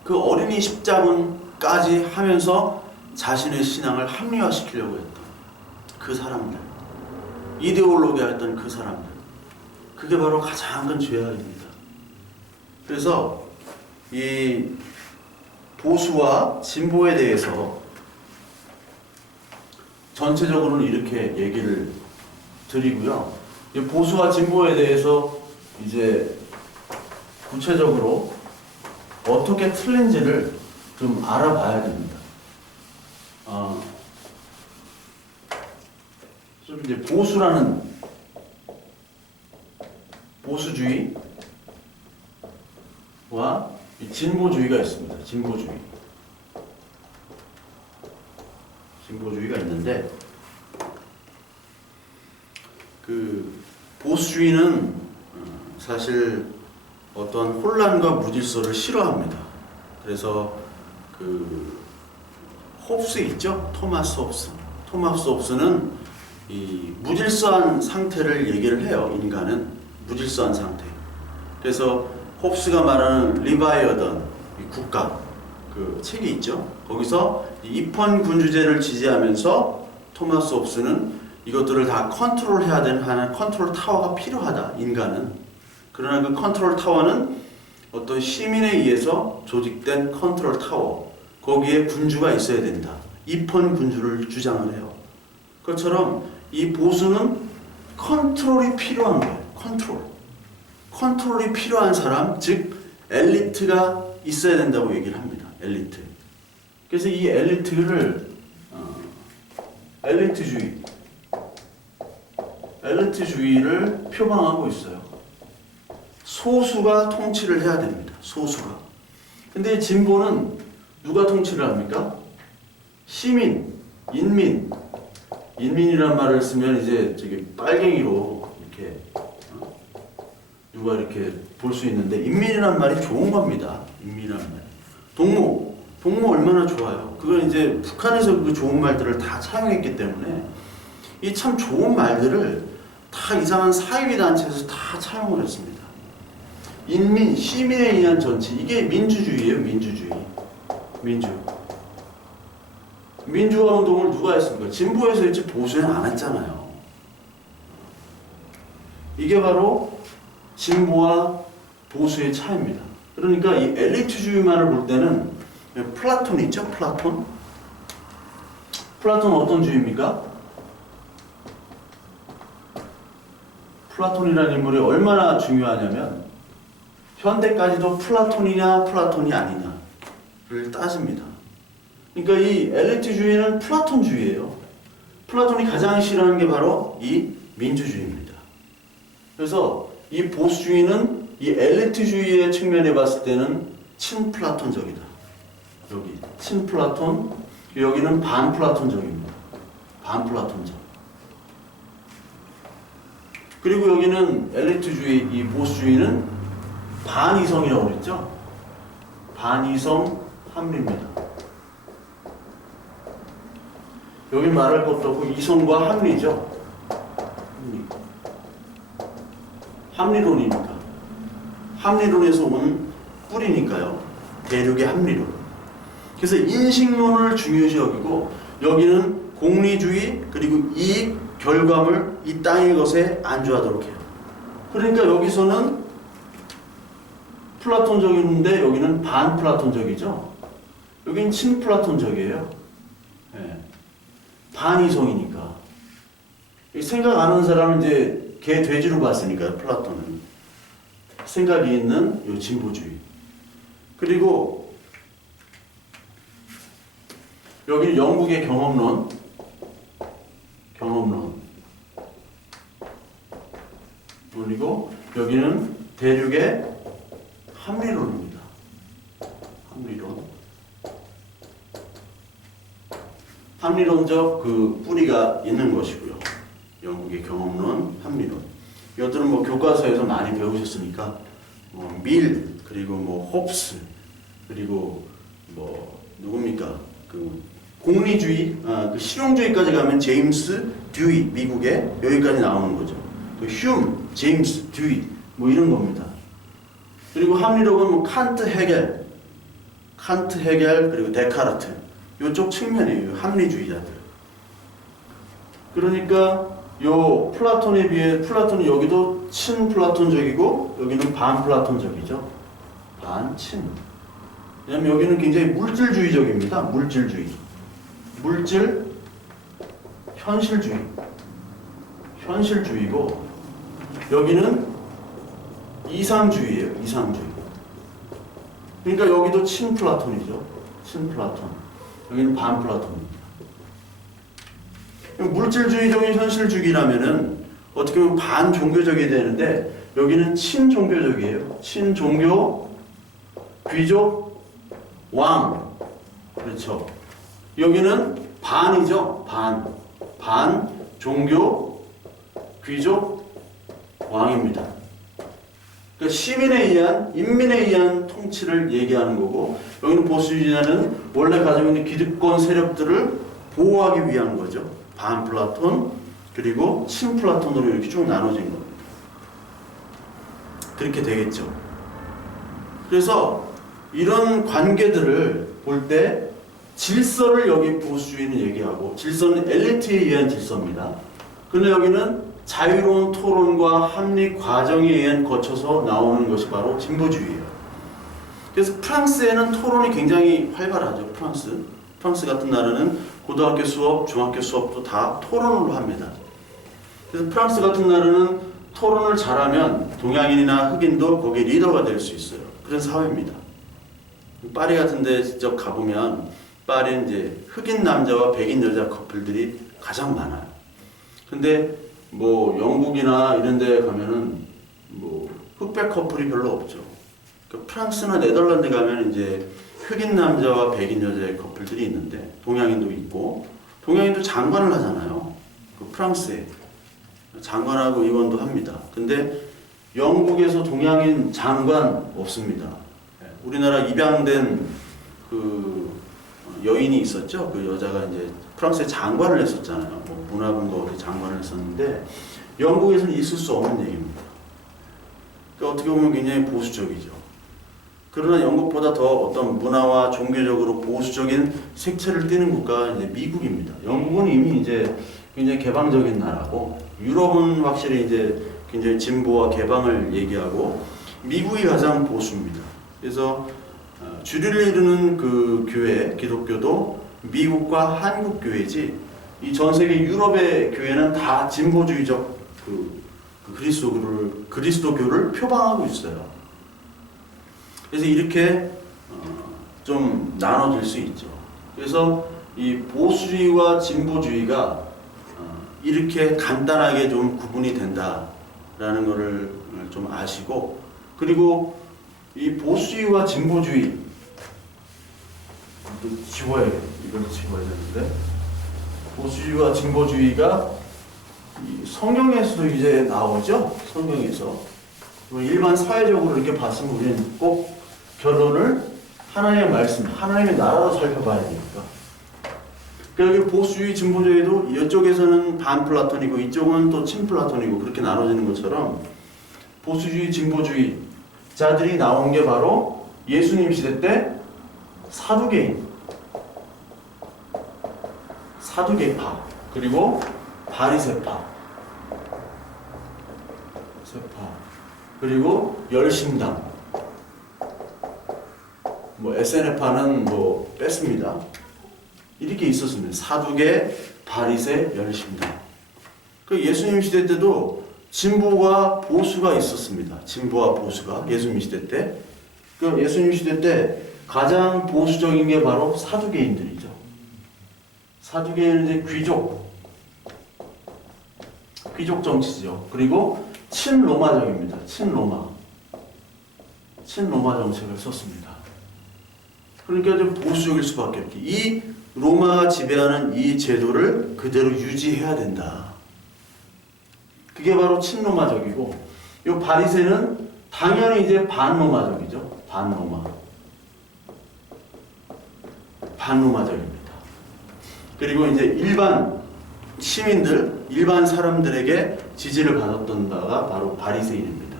그 어린이 십자군까지 하면서 자신의 신앙을 합리화시키려고 했다. 그 사람들, 이데올로기였던 그 사람들, 그게 바로 가장 큰 죄악입니다. 그래서 이 보수와 진보에 대해서 전체적으로는 이렇게 얘기를 드리고요. 이 보수와 진보에 대해서 이제 구체적으로 어떻게 틀린지를 좀 알아봐야 됩니다. 좀 이제 보수주의와 진보주의가 있습니다. 진보주의가 있는데, 그 보수주의는 사실 어떤 혼란과 무질서를 싫어합니다. 그래서 그 홉스 있죠? 토마스 홉스는 이 무질서한 상태를 얘기를 해요. 인간은 무질서한 상태. 그래서 홉스가 말하는 리바이어던 국가 그 책이 있죠. 거기서 입헌군주제를 지지하면서 토마스 홉스는 이것들을 다 컨트롤해야 되는 하나의 컨트롤 타워가 필요하다. 인간은. 그러나 그 컨트롤 타워는 어떤 시민에 의해서 조직된 컨트롤 타워, 거기에 군주가 있어야 된다. 입헌군주를 주장을 해요. 그것처럼 이 보수는 컨트롤이 필요한 거예요. 컨트롤이 필요한 사람, 즉 엘리트가 있어야 된다고 얘기를 합니다. 엘리트. 그래서 이 엘리트를 엘리트주의를 표방하고 있어요. 소수가 통치를 해야 됩니다. 소수가. 근데 진보는 누가 통치를 합니까? 시민, 인민이란 말을 쓰면 이제 저기 빨갱이로 이렇게 누가 이렇게 볼 수 있는데, 인민이란 말이 좋은 겁니다. 인민이란 말. 동무 얼마나 좋아요. 그건 이제 북한에서 그 좋은 말들을 다 차용했기 때문에 이 참 좋은 말들을 다 이상한 사이비 단체에서 다 차용을 했습니다. 인민, 시민에 의한 정치, 이게 민주주의예요. 민주화 운동을 누가 했습니까? 진보에서 했지 보수에는 안 했잖아요. 이게 바로 진보와 보수의 차이입니다. 그러니까 이 엘리트주의만을 볼 때는 플라톤 있죠? 플라톤 어떤 주의입니까? 플라톤이라는 인물이 얼마나 중요하냐면 현대까지도 플라톤이냐 플라톤이 아니냐를 따집니다. 그러니까 이 엘리트주의는 플라톤주의예요. 플라톤이 가장 싫어하는 게 바로 이 민주주의입니다. 그래서 이 보수주의는 이 엘리트주의의 측면에 봤을 때는 친플라톤적이다. 여기 친플라톤, 여기는 반플라톤적입니다. 반플라톤적. 그리고 여기는 엘리트주의, 이 보수주의는 반이성이라고 그랬죠? 반이성 합리입니다. 여기 말할 것도 없고 이성과 합리죠. 합리론이니까. 합리론에서 온 뿌리니까요. 대륙의 합리론. 그래서 인식론을 중요시 여기고, 여기는 공리주의 그리고 이익, 결과물, 이 땅의 것에 안주하도록 해요. 그러니까 여기서는 플라톤적인데 여기는 반플라톤적이죠. 여기는 친플라톤적이에요. 네. 반이성이니까. 생각 안 하는 사람은 이제 개, 돼지로 봤으니까요. 플라톤은. 생각이 있는 요 진보주의. 그리고 여기는 영국의 경험론. 그리고 여기는 대륙의 합리론입니다. 합리론적 그 뿌리가 있는 것이고요. 영국의 경험론, 합리론. 이것들은 뭐 교과서에서 많이 배우셨으니까 밀, 그리고 홉스, 그리고 누굽니까? 그 공리주의, 그 실용주의까지 가면 제임스 듀이, 미국의 여기까지 나오는 거죠. 또 휴մ, 제임스 듀이, 이런 겁니다. 그리고 합리론은 칸트, 헤겔, 그리고 데카르트, 이쪽 측면이에요. 합리주의자들. 그러니까 요 플라톤에 비해 플라톤이 여기도 친플라톤적이고 여기는 반플라톤적이죠. 반친. 왜냐면 여기는 굉장히 물질주의적입니다. 물질주의. 물질, 현실주의. 현실주의고 여기는 이상주의예요. 이상주의. 그러니까 여기도 친플라톤이죠. 친플라톤. 여기는 반플라톤입니다. 물질주의적인 현실주의라면은 어떻게 보면 반종교적이 되는데 여기는 친종교적이에요. 친종교, 귀족, 왕. 그렇죠. 여기는 반이죠. 반, 종교, 귀족, 왕입니다. 그러니까 시민에 의한, 인민에 의한 통치를 얘기하는 거고 여기는 보수주의자는 원래 가지고 있는 기득권 세력들을 보호하기 위한 거죠. 반플라톤 그리고 친플라톤으로 이렇게 쭉 나눠진 겁니다. 그렇게 되겠죠. 그래서 이런 관계들을 볼 때 질서를 여기 보수주의는 얘기하고 질서는 엘리트에 의한 질서입니다. 그런데 여기는 자유로운 토론과 합리 과정에 의한 거쳐서 나오는 것이 바로 진보주의예요. 그래서 프랑스에는 토론이 굉장히 활발하죠. 프랑스 같은 나라는 고등학교 수업, 중학교 수업도 다 토론으로 합니다. 그래서 프랑스 같은 나라는 토론을 잘하면 동양인이나 흑인도 거기에 리더가 될 수 있어요. 그런 사회입니다. 파리 같은 데 직접 가보면 파리는 이제 흑인 남자와 백인 여자 커플들이 가장 많아요. 근데 뭐 영국이나 이런 데 가면은 뭐 흑백 커플이 별로 없죠. 그러니까 프랑스나 네덜란드 가면 이제 흑인 남자와 백인 여자의 커플들이 있는데 동양인도 있고 동양인도 장관을 하잖아요. 그 프랑스에 장관하고 의원도 합니다. 근데 영국에서 동양인 장관 없습니다. 우리나라 입양된 그 여인이 있었죠. 그 여자가 이제 프랑스에 장관을 했었잖아요. 뭐 문화분과 장관을 했었는데 영국에서는 있을 수 없는 얘기입니다. 그러니까 어떻게 보면 굉장히 보수적이죠. 그러나 영국보다 더 어떤 문화와 종교적으로 보수적인 색채를 띠는 국가가 이제 미국입니다. 영국은 이미 이제 굉장히 개방적인 나라고 유럽은 확실히 이제 굉장히 진보와 개방을 얘기하고 미국이 가장 보수입니다. 그래서 주류를 이루는 그 교회, 기독교도 미국과 한국 교회지 이 전 세계 유럽의 교회는 다 진보주의적 그리스도교를 표방하고 있어요. 그래서 이렇게 좀 나눠질 수 있죠. 그래서 이 보수주의와 진보주의가 이렇게 간단하게 좀 구분이 된다라는 것을 좀 아시고 그리고 이 보수주의와 진보주의 이걸 지워야 되는데 보수주의와 진보주의가 이 성경에서도 이제 나오죠. 성경에서 일반 사회적으로 이렇게 봤으면 우리는 꼭 결론을 하나님의 말씀, 하나님의 나라로 살펴봐야 되니까. 그러니까 보수주의, 진보주의도 이쪽에서는 반플라톤이고 이쪽은 또 친플라톤이고 그렇게 나눠지는 것처럼 보수주의, 진보주의자들이 나온 게 바로 예수님 시대 때 사두개파 그리고 바리새파 그리고 열심당 뭐 SNF파는 뭐 뺐습니다. 이렇게 있었습니다. 사두개, 바리새, 열심당. 그 예수님 시대 때도 진보와 보수가 있었습니다. 진보와 보수가 예수님 시대 때. 그 예수님 시대 때 가장 보수적인 게 바로 사두개인들이죠. 사두개인은 이제 귀족 정치죠. 그리고 친로마적입니다. 친로마 정책을 썼습니다. 그러니까 좀 보수적일 수밖에 없게. 이 로마가 지배하는 이 제도를 그대로 유지해야 된다. 그게 바로 친로마적이고, 이 바리새는 당연히 이제 반로마적이죠. 반로마적입니다. 그리고 이제 일반 시민들, 일반 사람들에게 지지를 받았던 바가 바로 바리새인입니다.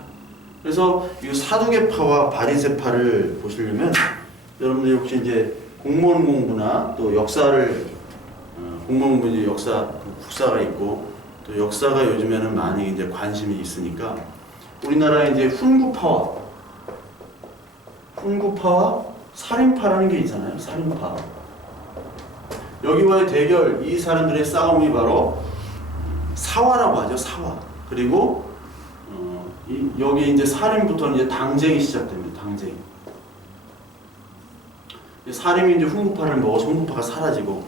그래서 이 사두개파와 바리새파를 보시려면 여러분들이 혹시 이제 공무원 공부나 또 역사를 공무원부 이제 역사, 국사가 있고 또 역사가 요즘에는 많이 이제 관심이 있으니까 우리나라에 이제 훈구파와 살인파라는 게 있잖아요. 살인파. 여기와의 대결, 이 사람들의 싸움이 바로 사화라고 하죠. 사화. 그리고 여기 이제 살인부터는 이제 당쟁이 시작됩니다. 당쟁. 살인이 이제 훈구파를 먹어서 훈구파가 사라지고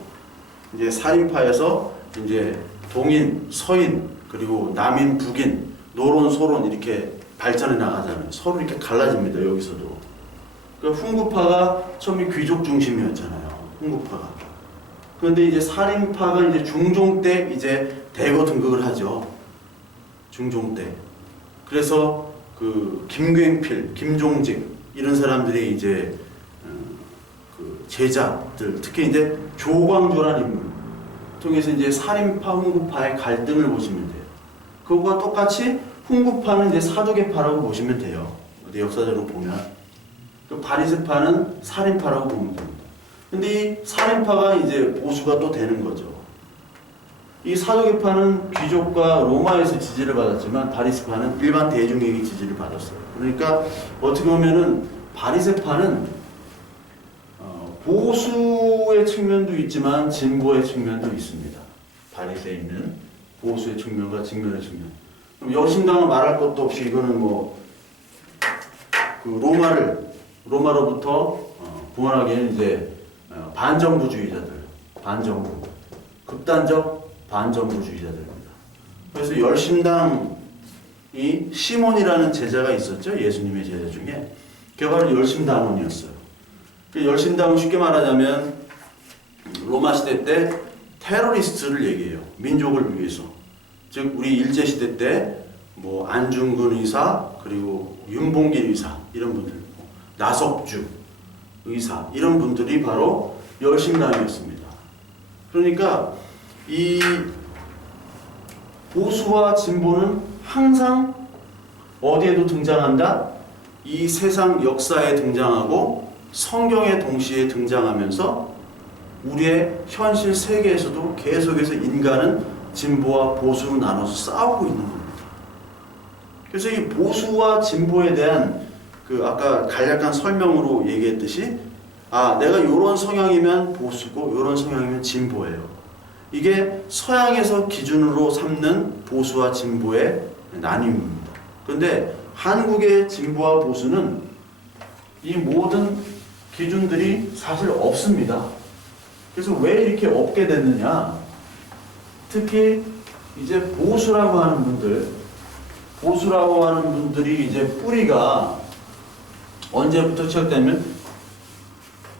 이제 살인파에서 이제 동인, 서인, 그리고 남인, 북인, 노론, 소론 이렇게 발전해 나가잖아요. 서로 이렇게 갈라집니다. 여기서도. 그러니까 훈구파가 처음에 귀족 중심이었잖아요. 훈구파가. 그런데 이제 살인파가 이제 중종 때 이제 대거 등극을 하죠. 중종 때. 그래서 그 김굉필, 김종직 이런 사람들이 이제 그 제자들, 특히 이제 조광조라는 인물 통해서 이제 살인파, 훈구파의 갈등을 보시면 돼요. 그거와 똑같이 훈구파는 이제 사두개파라고 보시면 돼요. 어디 역사적으로 보면. 그 바리새파는 살인파라고 보면 됩니다. 근데 이 살인파가 이제 보수가 또 되는 거죠. 이 사두개파는 귀족과 로마에서 지지를 받았지만 바리새파는 일반 대중에게 지지를 받았어요. 그러니까 어떻게 보면은 바리새파는 보수의 측면도 있지만 진보의 측면도 있습니다. 바리새인은 보수의 측면과 직면의 측면. 그럼 열심당은 말할 것도 없이 이거는 뭐 그 로마로부터 구원하기에는 이제 반정부주의자들, 반정부, 극단적 반정부주의자들입니다. 그래서 열심당이 시몬이라는 제자가 있었죠. 예수님의 제자 중에. 그게 바로 열심당원이었어요. 그 열심당은 쉽게 말하자면 로마 시대 때 테러리스트를 얘기해요. 민족을 위해서. 즉 우리 일제 시대 때 뭐 안중근 의사, 그리고 윤봉길 의사 이런 분들, 나석주 의사 이런 분들이 바로 열심당이었습니다. 그러니까 이 보수와 진보는 항상 어디에도 등장한다? 이 세상 역사에 등장하고 성경에 동시에 등장하면서 우리의 현실 세계에서도 계속해서 인간은 진보와 보수로 나눠서 싸우고 있는 겁니다. 그래서 이 보수와 진보에 대한 그 아까 간략한 설명으로 얘기했듯이 내가 이런 성향이면 보수고 이런 성향이면 진보예요. 이게 서양에서 기준으로 삼는 보수와 진보의 나뉨입니다. 그런데 한국의 진보와 보수는 이 모든 기준들이 사실 없습니다. 그래서 왜 이렇게 없게 됐느냐? 특히 이제 보수라고 하는 분들이 이제 뿌리가 언제부터 시작되면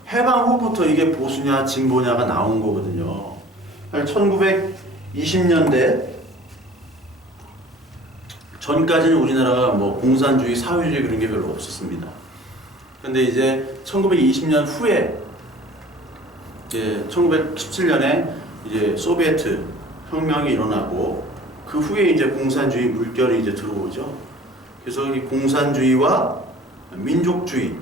해방 후부터 이게 보수냐 진보냐가 나온 거거든요. 1920년대 전까지는 우리나라가 뭐 공산주의, 사회주의 그런 게 별로 없었습니다. 근데 이제 1920년 후에 이제 1917년에 이제 소비에트 혁명이 일어나고 그 후에 이제 공산주의 물결이 이제 들어오죠. 그래서 이 공산주의와 민족주의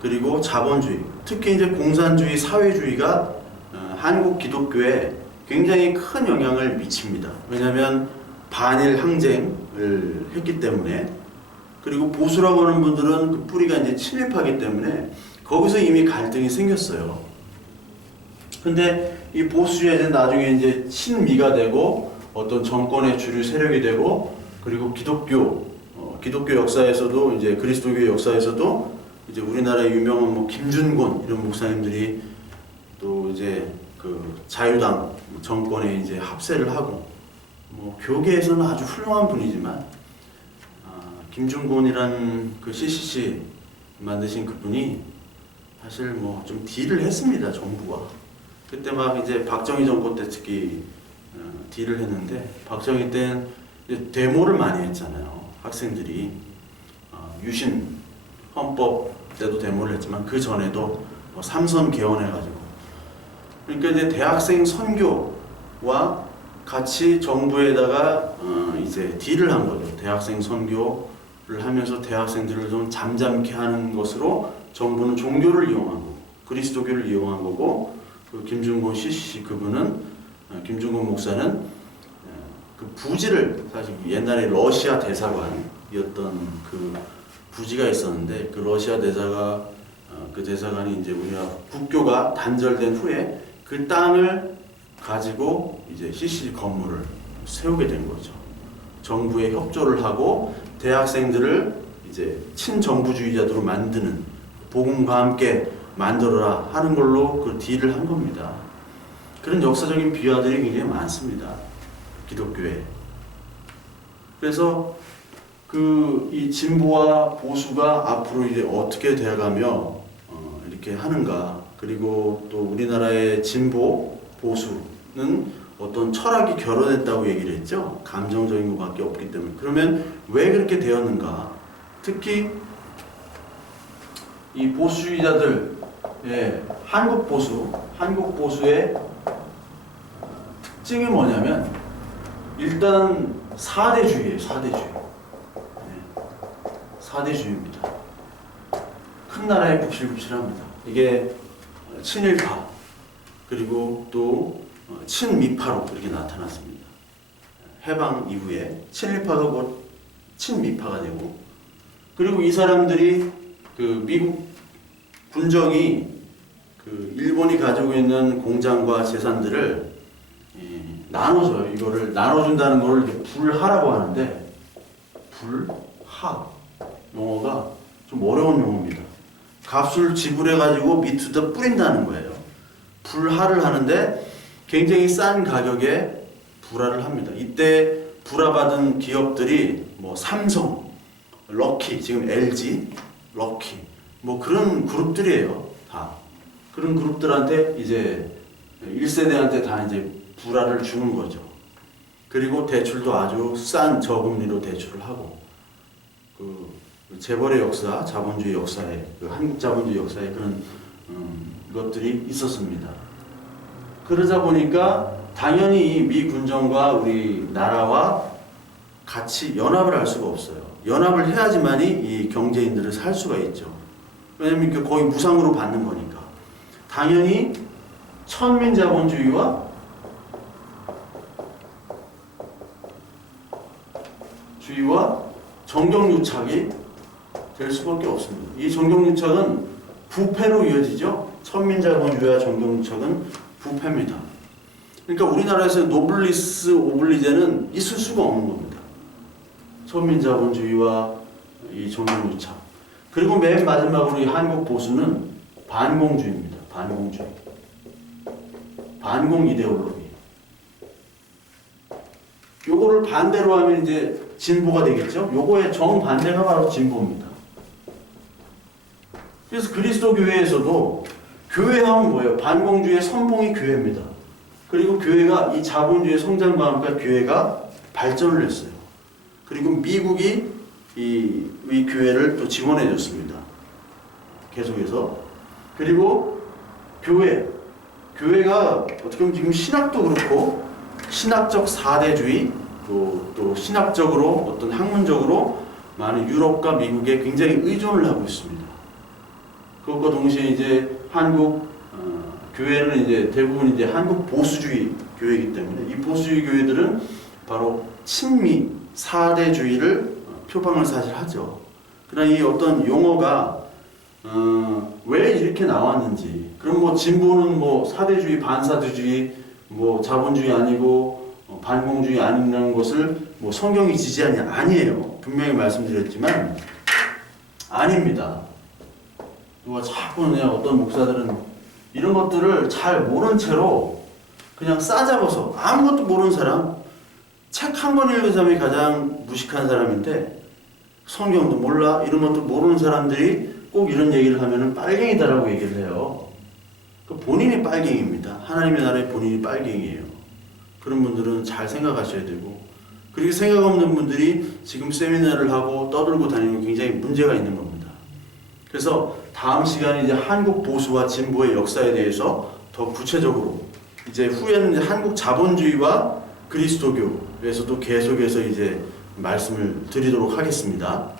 그리고 자본주의, 특히 이제 공산주의, 사회주의가 한국 기독교에 굉장히 큰 영향을 미칩니다. 왜냐하면 반일 항쟁을 했기 때문에, 그리고 보수라고 하는 분들은 그 뿌리가 이제 친일파기 때문에 거기서 이미 갈등이 생겼어요. 근데 이 보수주의가 나중에 이제 친미가 되고 어떤 정권의 주류 세력이 되고, 그리고 기독교 역사에서도 이제 그리스도교 역사에서도 이제 우리나라의 유명한 뭐 김준곤 이런 목사님들이 또 이제 그 자유당 정권에 이제 합세를 하고, 뭐 교계에서는 아주 훌륭한 분이지만 김준곤이라는 그 CCC 만드신 그분이 사실 뭐 좀 딜을 했습니다, 정부와. 그때 막 이제 박정희 정권 때 특히 딜을 했는데, 박정희 때는 데모를 많이 했잖아요. 학생들이 유신 헌법 때도 데모를 했지만 그 전에도 뭐 삼선 개헌해가지고, 그러니까 이제 대학생 선교와 같이 정부에다가 이제 딜을 한 거죠. 대학생 선교를 하면서 대학생들을 좀 잠잠케 하는 것으로 정부는 종교를 이용하고 그리스도교를 이용한 거고, 그 김준곤 CCC 그분은 김중근 목사는 그 부지를 사실 옛날에 러시아 대사관이었던 그 부지가 있었는데 그 러시아 대사가 그 대사관이 이제 우리나라 국교가 단절된 후에 그 땅을 가지고 이제 CCG 건물을 세우게 된 거죠. 정부에 협조를 하고 대학생들을 이제 친정부주의자들로 만드는 복음과 함께 만들어라 하는 걸로 그 딜을 한 겁니다. 그런 역사적인 비화들이 굉장히 많습니다. 기독교에. 그래서 이 진보와 보수가 앞으로 이제 어떻게 되어가며 이렇게 하는가. 그리고 또 우리나라의 진보, 보수는 어떤 철학이 결혼했다고 얘기를 했죠. 감정적인 것밖에 없기 때문에. 그러면 왜 그렇게 되었는가? 특히 이 보수주의자들, 한국 보수의 특징이 뭐냐면 일단 사대주의예요. 사대주의입니다. 큰 나라에 굽실굽실합니다. 이게 친일파 그리고 또 친미파로 이렇게 나타났습니다. 해방 이후에 친일파가 곧 친미파가 되고, 그리고 이 사람들이 그 미국 군정이 그 일본이 가지고 있는 공장과 재산들을 나눠줘요. 이거를 나눠준다는 걸 불하라고 하는데, 불하 용어가 좀 어려운 용어입니다. 값을 지불해가지고 밑에다 뿌린다는 거예요. 불하를 하는데 굉장히 싼 가격에 불화를 합니다. 이때 불화받은 기업들이 뭐 삼성, 럭키, 지금 LG, 럭키, 뭐 그런 그룹들이에요. 다. 그런 그룹들한테 이제 1세대한테 다 이제 불화를 주는 거죠. 그리고 대출도 아주 싼 저금리로 대출을 하고, 그 재벌의 역사, 자본주의 역사에, 그 한국 자본주의 역사에 그런 것들이 있었습니다. 그러다 보니까 당연히 미 군정과 우리 나라와 같이 연합을 할 수가 없어요. 연합을 해야지만이 이 경제인들을 살 수가 있죠. 왜냐면 거의 무상으로 받는 거니까. 당연히 천민자본주의와 정경유착이 될 수밖에 없습니다. 이 정경유착은 부패로 이어지죠. 천민자본주의와 정경유착은 부패입니다. 그러니까 우리나라에서 노블리스 오블리제는 있을 수가 없는 겁니다. 천민자본주의와 이 정경유착. 그리고 맨 마지막으로 이 한국 보수는 반공주의입니다. 반공주의. 반공 이데올로기. 요거를 반대로 하면 이제 진보가 되겠죠. 요거의 정반대가 바로 진보입니다. 그래서 그리스도 교회에서도 교회하면 뭐예요? 반공주의의 선봉이 교회입니다. 그리고 교회가 이 자본주의 성장과 함께 교회가 발전을 했어요. 그리고 미국이 이 교회를 또 지원해 줬습니다. 계속해서. 그리고 교회가 어떻게 보면 지금 신학도 그렇고 신학적 사대주의, 또 신학적으로 어떤 학문적으로 많은 유럽과 미국에 굉장히 의존을 하고 있습니다. 그것과 동시에 이제 한국 교회는 이제 대부분 이제 한국 보수주의 교회이기 때문에 이 보수주의 교회들은 바로 친미 사대주의를 표방을 사실 하죠. 그러나 이 어떤 용어가 왜 이렇게 나왔는지, 그럼 뭐 진보는 뭐 사대주의, 반사대주의, 뭐 자본주의 아니고 반공주의 아니라는 것을 뭐 성경이 지지하냐? 아니에요. 분명히 말씀드렸지만 아닙니다. 누가 자꾸 어떤 목사들은 이런 것들을 잘 모른 채로 그냥 싸잡아서, 아무것도 모르는 사람, 책 한 권 읽은 사람이 가장 무식한 사람인데 성경도 몰라, 이런 것도 모르는 사람들이 꼭 이런 얘기를 하면은 빨갱이다라고 얘기를 해요. 본인이 빨갱이입니다. 하나님의 나라에 본인이 빨갱이에요. 그런 분들은 잘 생각하셔야 되고, 그렇게 생각 없는 분들이 지금 세미나를 하고 떠들고 다니는 게 굉장히 문제가 있는 겁니다. 그래서 다음 시간에 이제 한국 보수와 진보의 역사에 대해서 더 구체적으로, 이제 후에는 이제 한국 자본주의와 그리스도교에서도 계속해서 이제 말씀을 드리도록 하겠습니다.